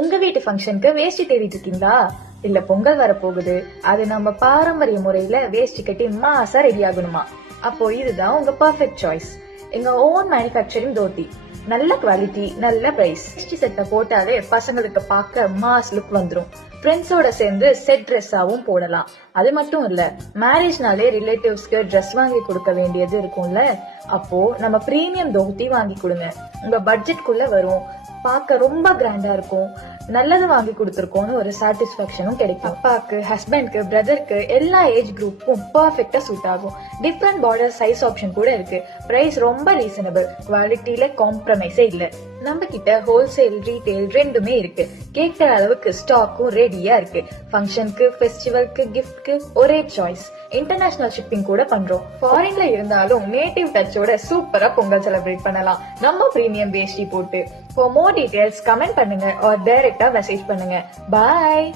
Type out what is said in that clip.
உங்க வீட்டு ஃபங்க்ஷனுக்கு வேஷ்டி தேடிட்டு இருக்கீங்களா? இல்ல பொங்கல் வர போகுது, அது நம்ம பாரம்பரிய முறையில வேஷ்டி கட்டி மாசா ரெடி ஆகணுமா? அப்போ இதுதான் உங்க பெர்ஃபெக்ட் சாய்ஸ். எங்க ஓன் மேனுஃபேக்சரிங் தோத்தி, நல்ல குவாலிட்டி, நல்ல பிரைஸ். வேஷ்டி செட்டை போட்டாலே பசங்களுக்கு பார்க்க மாஸ் லுக் வந்துரும். ஃப்ரெண்ட்ஸோட சேர்ந்து செட் ட்ரெஸ்ஸாவும் போடலாம். அது மட்டும் இல்ல, மேரேஜ்னாலே ரிலேட்டிவ்ஸ்க்கு ட்ரெஸ் வாங்கி கொடுக்க வேண்டியது இருக்கும்ல, அப்போ நம்ம பிரீமியம் தோத்தி வாங்கி கொடுங்க. உங்க பட்ஜெட்குள்ள வரும், பார்க்க ரொம்ப கிராண்டா இருக்கும், நல்லது வாங்கி கொடுத்துருக்கோம்னு ஒரு சாட்டிஸ்பாக்சனும் கிடைக்கும். அப்பாக்கு, ஹஸ்பண்ட்க்கு, பிரதருக்கு, எல்லா ஏஜ் குரூப்புக்கும் பெர்ஃபெக்ட்டா சூட் ஆகும். டிஃப்ரெண்ட் பார்டர் சைஸ் ஆப்ஷன் கூட இருக்கு. பிரைஸ் ரொம்ப ரீசனபிள், குவாலிட்டியில காம்ப்ரமைஸே இல்ல. நம்ம கிட்ட ஹோல்சேல், ரீட்டைல் ரெண்டுமே இருக்கு. கேட்கிற அளவுக்கு ஸ்டாக்கும் ரெடியா இருக்கு. ஃபங்க்ஷனுக்கு, ஃபெஸ்டிவலுக்கு, கிஃப்ட்க்கு ஒரே சாய்ஸ். இன்டர்நேஷனல் ஷிப்பிங் கூட பண்றோம். ஃபாரின்ல இருந்தாலும் நேட்டிவ் டச்சோட சூப்பரா பொங்கல் செலிப்ரேட் பண்ணலாம் நம்ம பிரீமியம் வேஷ்டி போட்டு. ஃபார் மோர் டீடைல்ஸ் கமெண்ட் பண்ணுங்க ஆர் டைரக்டா மெசேஜ் பண்ணுங்க. பாய்.